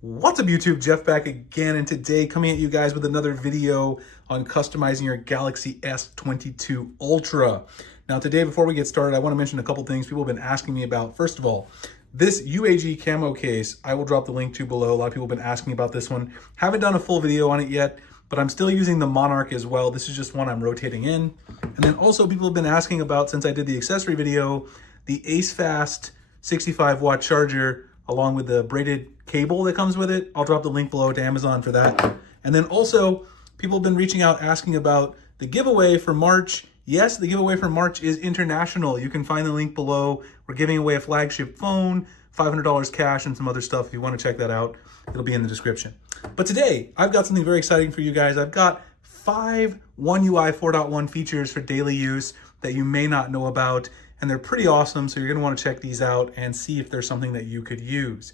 What's up YouTube, Jeff back again, and today coming at you guys with another video on customizing your Galaxy S22 Ultra. Now today, before we get started, I want to mention a couple things people have been asking me about. First of all, this UAG camo case, I will drop the link to below. A lot of people have been asking about this one. Haven't done a full video on it yet, but I'm still using the Monarch as well. This is just one I'm rotating in. And then also people have been asking about, since I did the accessory video, the ACEFast 65 watt charger along with the braided cable that comes with it. I'll drop the link below to Amazon for that. And then also people have been reaching out asking about the giveaway for March. Yes, the giveaway for March is international. You can find the link below. We're giving away a flagship phone, $500 cash, and some other stuff. If you want to check that out, it'll be in the description. But today, I've got something very exciting for you guys. I've got 5 One UI 4.1 features for daily use that you may not know about, and they're pretty awesome, so you're gonna wanna check these out and see if there's something that you could use.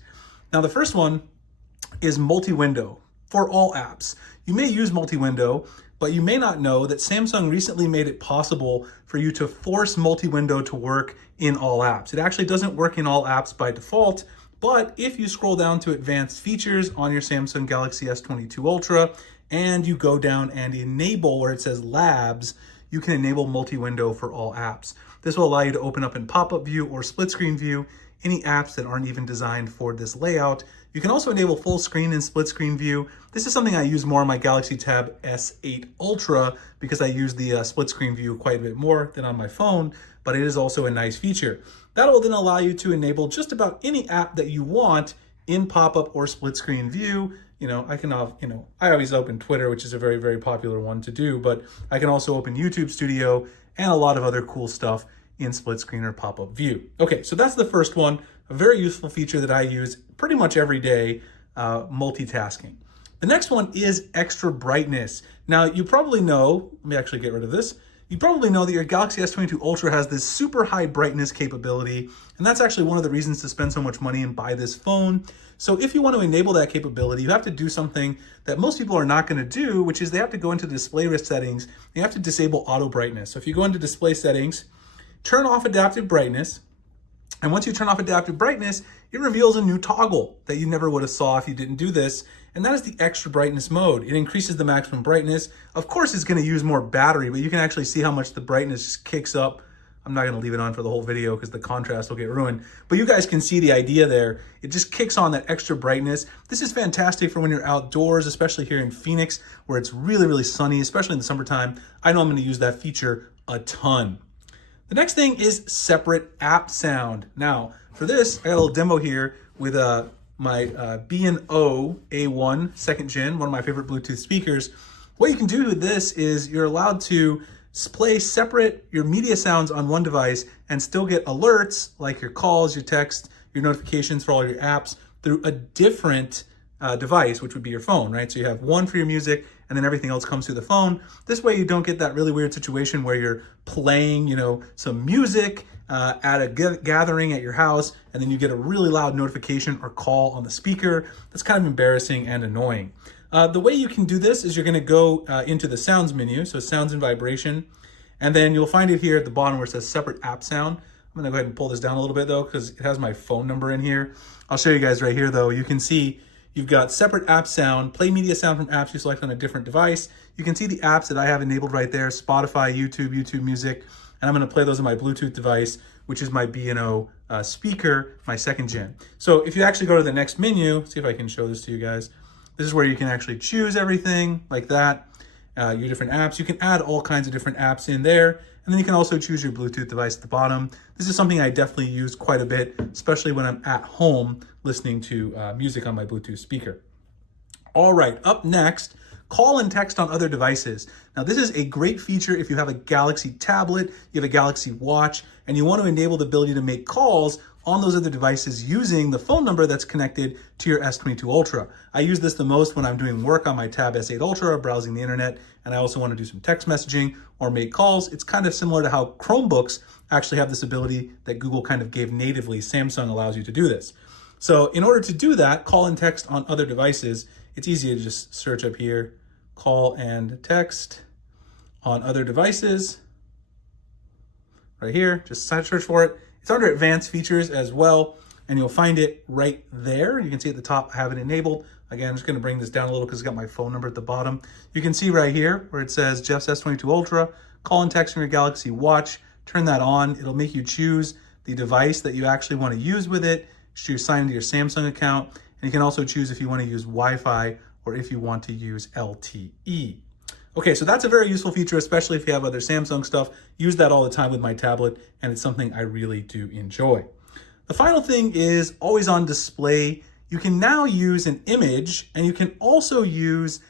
Now, the first one is MultiWindow For All Apps. You may use MultiWindow, but you may not know that Samsung recently made it possible for you to force MultiWindow to work in all apps. It actually doesn't work in all apps by default, but if you scroll down to advanced features on your Samsung Galaxy S22 Ultra and you go down and enable where it says labs, you can enable MultiWindow for all apps. This will allow you to open up in pop-up view or split screen view any apps that aren't even designed for this layout. You can also enable full screen and split screen view. This is something I use more on my Galaxy Tab S8 Ultra because I use the split screen view quite a bit more than on my phone, but it is also a nice feature. That will then allow you to enable just about any app that you want in pop-up or split screen view. I always open Twitter, which is a very, very popular one to do, but I can also open YouTube Studio and a lot of other cool stuff in split screen or pop-up view. Okay, so that's the first one, a very useful feature that I use pretty much every day, multitasking. The next one is extra brightness. Now, you probably know, let me actually get rid of this. You probably know that your Galaxy S22 Ultra has this super high brightness capability, and that's actually one of the reasons to spend so much money and buy this phone. So if you want to enable that capability, you have to do something that most people are not going to do, which is they have to go into display risk settings. You have to disable auto brightness. So if you go into display settings, turn off adaptive brightness, and once you turn off adaptive brightness, it reveals a new toggle that you never would have saw if you didn't do this, and that is the extra brightness mode. It increases the maximum brightness. Of course, it's going to use more battery, but you can actually see how much the brightness just kicks up. I'm not going to leave it on for the whole video because the contrast will get ruined, but you guys can see the idea there. It just kicks on that extra brightness. This is fantastic for when you're outdoors, especially here in Phoenix, where it's really, really sunny, especially in the summertime. I know I'm going to use that feature a ton. The next thing is separate app sound. Now, for this, I got a little demo here with my B&O A1 2nd Gen, one of my favorite Bluetooth speakers. What you can do with this is you're allowed to play separate your media sounds on one device and still get alerts like your calls, your texts, your notifications for all your apps through a different device, which would be your phone, right? So you have one for your music and then everything else comes through the phone. This way you don't get that really weird situation where you're playing, some music at a gathering at your house and then you get a really loud notification or call on the speaker. That's kind of embarrassing and annoying. The way you can do this is you're going to go into the sounds menu, so sounds and vibration, and then you'll find it here at the bottom where it says separate app sound. I'm going to go ahead and pull this down a little bit though because it has my phone number in here. I'll show you guys right here though. You can see you've got separate app sound, play media sound from apps you select on a different device. You can see the apps that I have enabled right there, Spotify, YouTube Music, and I'm going to play those on my Bluetooth device, which is my B&O speaker, my 2nd Gen. So if you actually go to the next menu, see if I can show this to you guys. This is where you can actually choose everything like that, your different apps. You can add all kinds of different apps in there. And then you can also choose your Bluetooth device at the bottom. This is something I definitely use quite a bit, especially when I'm at home listening to music on my Bluetooth speaker. All right, up next, call and text on other devices. Now, this is a great feature if you have a Galaxy tablet, you have a Galaxy Watch, and you want to enable the ability to make calls on those other devices using the phone number that's connected to your S22 Ultra. I use this the most when I'm doing work on my Tab S8 Ultra, browsing the internet, and I also want to do some text messaging or make calls. It's kind of similar to how Chromebooks actually have this ability that Google kind of gave natively. Samsung allows you to do this. So in order to do that, call and text on other devices, it's easy to just search up here, call and text on other devices. Right here, just search for it. It's under advanced features as well. and you'll find it right there. You can see at the top, I have it enabled. Again, I'm just gonna bring this down a little because it's got my phone number at the bottom. You can see right here where it says Jeff's S22 Ultra, call and text from your Galaxy Watch, turn that on. It'll make you choose the device that you actually wanna use with it. Choose sign into your Samsung account, and you can also choose if you wanna use Wi-Fi or if you want to use LTE. Okay, so that's a very useful feature, especially if you have other Samsung stuff. Use that all the time with my tablet, and it's something I really do enjoy. The final thing is always on display. You can now use an image, and you can also use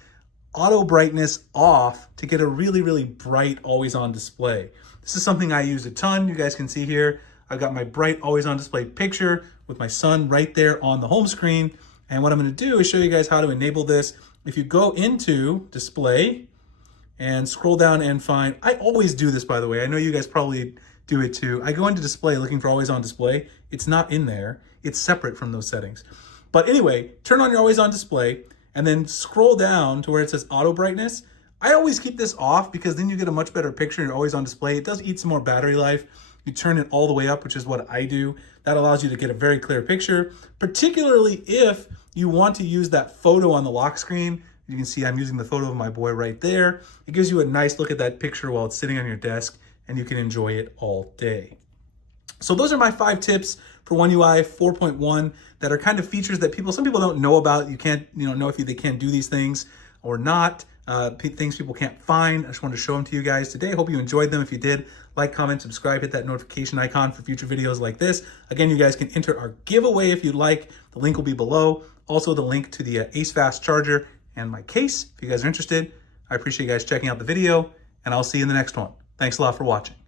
auto brightness off to get a really, really bright always on display. This is something I use a ton. You guys can see here, I've got my bright always on display picture with my son right there on the home screen. And what I'm gonna do is show you guys how to enable this. If you go into display and scroll down and find, I always do this, by the way. I know you guys probably do it too. I go into display looking for always on display. It's not in there. It's separate from those settings. But anyway, turn on your always on display and then scroll down to where it says auto brightness. I always keep this off because then you get a much better picture and you're always on display. It does eat some more battery life. You turn it all the way up, which is what I do. That allows you to get a very clear picture, particularly if you want to use that photo on the lock screen. You can see I'm using the photo of my boy right there. It gives you a nice look at that picture while it's sitting on your desk, and you can enjoy it all day. So those are my 5 tips for One UI 4.1 that are kind of features that some people don't know about. You can't know if they can do these things or not. Things people can't find. I just wanted to show them to you guys today. Hope you enjoyed them. If you did, like, comment, subscribe, hit that notification icon for future videos like this. Again, you guys can enter our giveaway if you'd like. The link will be below. Also, the link to the Ace Fast charger and my case, if you guys are interested. I appreciate you guys checking out the video, and I'll see you in the next one. Thanks a lot for watching.